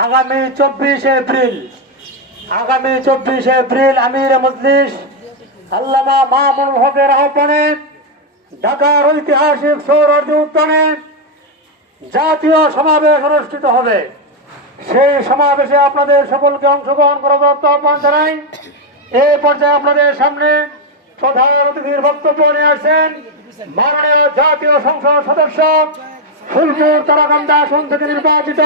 আগামী 24শে এপ্রিল আমির মজলিস আল্লামা মামুনুল হকের আহ্বানে ঢাকার ঐতিহাসিক সৌরজী উদ্যানে জাতীয় সমাবেশ অনুষ্ঠিত হবে। সেই সমাবেশে আপনাদের সকলকে অংশগ্রহণ করার আহ্বান জানাই। এই পর্যায়ে আপনাদের সামনে প্রধান অতিথির বক্তব্য নিয়ে আসছেন মাননীয় জাতীয় সংসদ সদস্য ফুলপুর তারাকান্দা আসন থেকে নির্বাচিত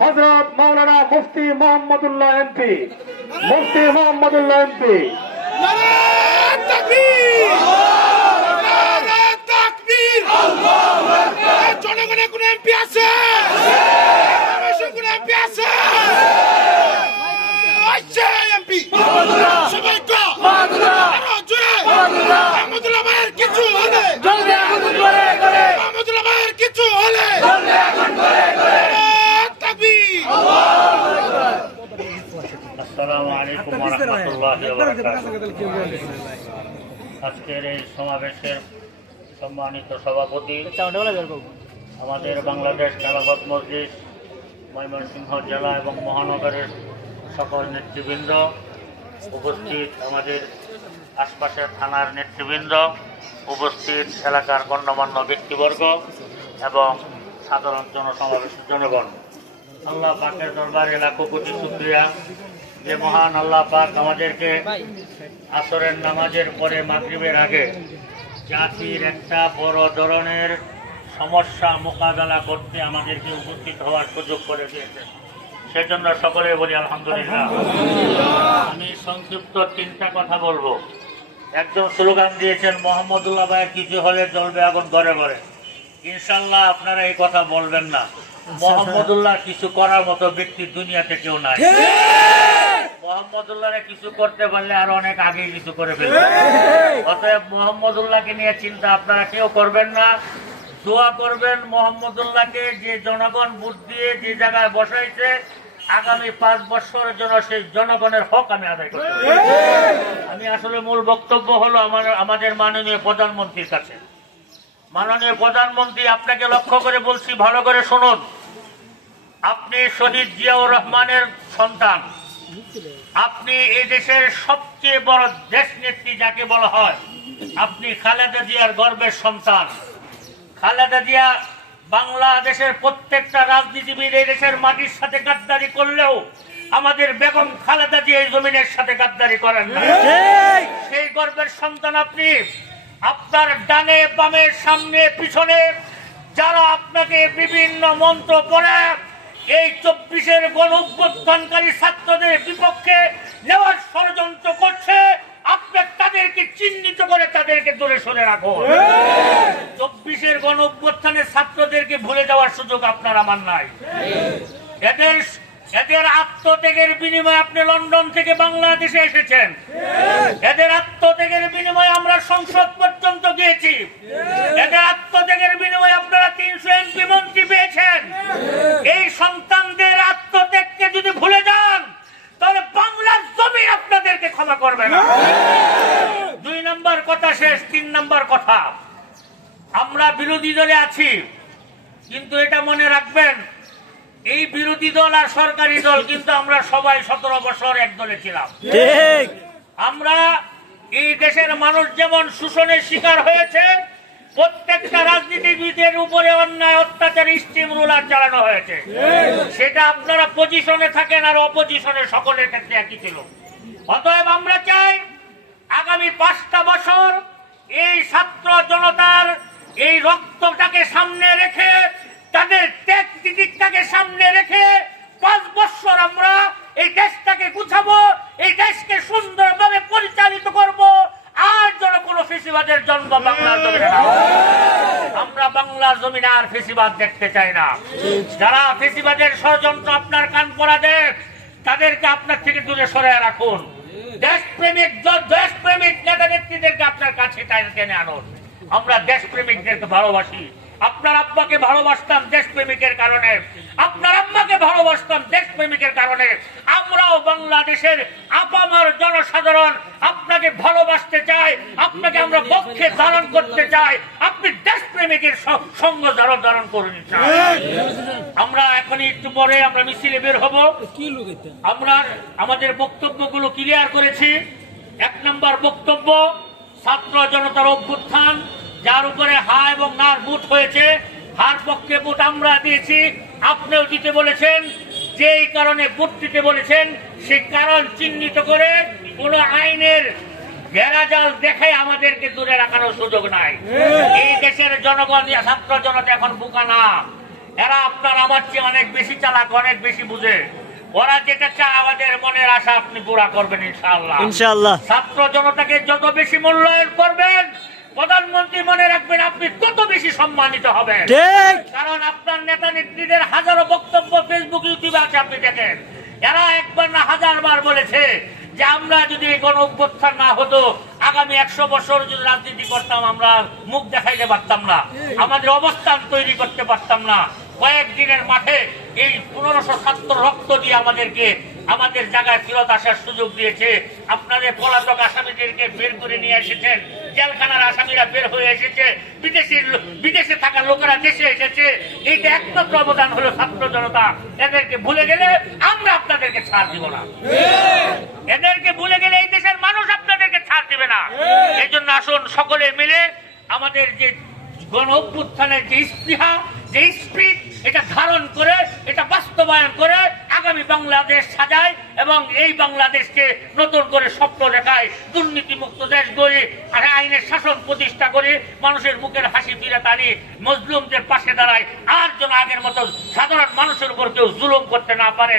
হযরত মাওলানা মুফতি মোহাম্মদুল্লাহ এমপি। জনগণের কোন এমপি আছে? কোন এমপি আছে? এমপি সবাই আহমদুল্লাহ ভাইয়ের কিছু হলে আহমদুল্লাহ ভাইয়ের কিছু হলে আসসালামু আলাইকুম ওয়া রাহমাতুল্লাহি ওয়া বারাকাতুহু। আজকের এই সমাবেশের সম্মানিত সভাপতি আমাদের বাংলাদেশ খেলাফত মজলিস ময়মনসিংহ জেলা এবং মহানগরের সকল নেতৃবৃন্দ উপস্থিত, আমাদের আশপাশের থানার নেতৃবৃন্দ উপস্থিত, এলাকার গণ্যমান্য ব্যক্তিবর্গ এবং সাধারণ জনসমাবেশের জনগণ, আল্লাহ পাকের দরবারে লাখো কোটি শুকরিয়া যে মহান আল্লাহ পাক আমাদেরকে আসরের নামাজের পরে মাগরিবের আগে জাতির একটা বড় ধরনের সমস্যা মোকাবেলা করতে আমাদেরকে উপস্থিত হওয়ার সুযোগ করে দিয়েছে। সেজন্য সকলে বলি আলহামদুলিল্লাহ। আমি সংক্ষিপ্ত 3টা কথা বলবো। একজন স্লোগান দিয়েছেন মোহাম্মদুল্লাহ ভাইয়ের কিছু হলে জ্বলবে আগুন ঘরে ঘরে। ইনশাল্লাহ আপনারা এই কথা বলবেন না। মোহাম্মদুল্লাহ কিছু করার মতো ব্যক্তি দুনিয়াতে কেউ নাই। মোহাম্মদুল্লাহরে কিছু করতে পারলে আরো অনেক আগে কিছু করে ফেলবে। অতএব মোহাম্মদুল্লাহকে নিয়ে চিন্তা আপনারা কেউ করবেন না। দোয়া করবেন মোহাম্মদুল্লাহকে, যে জনগণ ভোট দিয়ে যে জায়গায় বসাইছে, আগামী 5 বছরের জন্য সেই জনগণের হক আমি আদায় করতে পারি। আমি আসলে মূল বক্তব্য হলো আমাদের মাননীয় প্রধানমন্ত্রীর কাছে। মাননীয় প্রধানমন্ত্রী, আপনাকে লক্ষ্য করে বলছি, ভালো করে শুনুন। আপনি শহীদ জিয়াউর রহমানের সন্তান। আপনি এই দেশের সবচেয়ে বড় দেশ নেত্রী যাকে বলা হয়, আপনি খালেদা জিয়ার গর্বের সন্তান। খালেদা জিয়া বাংলাদেশের প্রত্যেকটা রাজনীতিবিদ এই দেশের মাটির সাথে গাদ্দারি করলেও আমাদের বেগম খালেদা জিয়া এই জমিনের সাথে গাদ্দারি করেন না। সেই গর্বের সন্তান আপনি। আপনার ডানে বামে সামনে পিছনে যারা আপনাকে বিভিন্ন মন্ত্র পড়ে এই 24-এর গণ অভ্যুত্থানকারী ছাত্রদের বিপক্ষে নেওয়ার ষড়যন্ত্র করছে, আপনি তাদেরকে চিহ্নিত করে তাদেরকে দূরে সরে রাখুন। 24-এর গণ অভ্যুত্থানের ছাত্রদেরকে ভুলে যাওয়ার সুযোগ আপনার আমার নাই। এদের আত্মত্যাগের বিনিময়ে আপনি লন্ডন থেকে বাংলাদেশে এসেছেন। এদের আত্মত্যাগের বিনিময়ে আমরা সংসদ পর্যন্ত গিয়েছি। এদের আত্মত্যাগের বিনিময়ে আপনারা 300 এমপি মন্ত্রী পেয়েছেন। এই সন্তানদের আত্মত্যাগকে যদি ভুলে যান তাহলে বাংলার জমি আপনাদেরকে ক্ষমা করবে না। 2 নম্বর কথা শেষ। 3 নম্বর কথা, আমরা বিরোধী দলে আছি, কিন্তু এটা মনে রাখবেন, এই বিরোধী দল আর সরকারি দল কিন্তু আমরা সবাই 17 বছর এক দলে ছিলাম। আমরা এই দেশের মানুষ যেমন শোষণের শিকার হয়েছে, প্রত্যেকটা রাজনীতিবিদের উপরে অন্যায় অত্যাচার স্টিম রুলার চালানো হয়েছে। সেটা আপনারা পজিশনে থাকেন আর অপোজিশনে, সকলের ক্ষেত্রে একই ছিল। অতএব আমরা চাই আগামী 5টা বছর এই ছাত্র জনতার এই রক্তটাকে সামনে রেখে, তাদের ত্যাগ তিতিক্ষাকে সামনে রেখে 5 বছর আমরা এই দেশটাকে গুছাবো, এই দেশকে সুন্দরভাবে পরিচালিত করব। আর যেন কোনো ফেসিবাদের জন্ম বাংলার জমিনে না। আমরা বাংলার জমিনে আর ফেসিবাদ দেখতে চাই না। যারা ফেসিবাদের ষড়যন্ত্র আপনার কান পড়া দেয়, তাদেরকে আপনার থেকে দূরে সরে রাখুন। দেশপ্রেমিক নেতা নেত্রীদেরকে আপনার কাছে টেনে আনুন। আমরা দেশপ্রেমিকদেরকে ভালোবাসি, আপনার আব্বাকে ভালোবাসতাম দেশপ্রেমিকের কারণে, আপনার আম্মাকে ভালোবাসতাম দেশপ্রেমিকের কারণে। আমরাও বাংলাদেশের আপামর জনসাধারণ আপনাকে ভালোবাসতে চাই, আপনাকে আমরা পক্ষে ধারণ করতে চাই। আপনি দেশপ্রেমিকের সঙ্গ ধারণ করুন। আমরা এখন একটু পরে আমরা মিছিলে বের হব। আমরা আমাদের বক্তব্যগুলো ক্লিয়ার করেছি। 1 নম্বর বক্তব্য, ছাত্র জনতার অভ্যুত্থান, যার উপরে হা এবং নার ভোট হয়েছে। হার পক্ষে ভোট আমরা দিয়েছি, আপনিও দিতে বলেছেন। যেই কারণে ভোট দিতে বলেছেন সেই কারণ চিহ্নিত করে কোন আইনের ঘেরাজাল দেখে আমাদেরকে দূরে রাখানোর সুযোগ নাই। এই দেশের জনগণ, ছাত্র জনতা এখন বোকা না, এরা আপনার আমার চেয়ে অনেক বেশি চালাক, অনেক বেশি বুঝে। ওরা যেটা চায় আমাদের মনের আশা আপনি পুরা করবেন ইনশাআল্লাহ। ইনশাআল্লাহ ছাত্র জনতাকে যত বেশি মূল্যায়ন করবেন, প্রধানমন্ত্রী মনে রাখবেন, আপনি তত বেশি সম্মানিত হবেন। ঠিক। কারণ আপনার নেতা নেত্রীদের হাজারো বক্তব্য ফেসবুক, ইউটিউবে আছে, আপনি দেখেন। এরা একবার না 1000 বার বলেছে যে আমরা যদি গণ অভ্যুত্থান না হতো, আগামী 100 বছর যদি রাজনীতি করতাম, আমরা মুখ দেখাইতে পারতাম না, আমাদের অবস্থান তৈরি করতে পারতাম না। কয়েকদিনের মাঠে এই 1500 ছাত্র রক্ত দিয়ে আমাদেরকে আমাদের জায়গায় ফেরত আসার সুযোগ দিয়েছে। আপনাদের পলাতক আসামিদেরকে বের করে নিয়ে এসেছেন, জেলখানার আসামিরা বের হয়ে এসেছে, বিদেশে থাকা লোকেরা দেশে এসেছে। এইটা একমাত্র অবদান হলো ছাত্র জনতা। এদেরকে ভুলে গেলে আমরা আপনাদেরকে ছাড় দিব না, এদেরকে ভুলে গেলে এই দেশের মানুষ আপনাদেরকে ছাড় দিবে না। এই জন্য আসুন সকলে মিলে আমাদের যে গণ অভ্যুত্থানের যে স্পৃহা, যে স্পিরিট, এটা ধারণ করে, এটা বাস্তবায়ন করে আগামী বাংলাদেশ সাজায় এবং এই বাংলাদেশকে নতুন করে স্বপ্ন দেখায়, দুর্নীতিমুক্ত দেশ গড়ি, আইনের শাসন প্রতিষ্ঠা করে মানুষের মুখের হাসি ফিরে টানি, মজলুমদের পাশে দাঁড়ায়, আর যেন আগের মতো সাধারণ মানুষের উপর কেউ জুলুম করতে না পারে।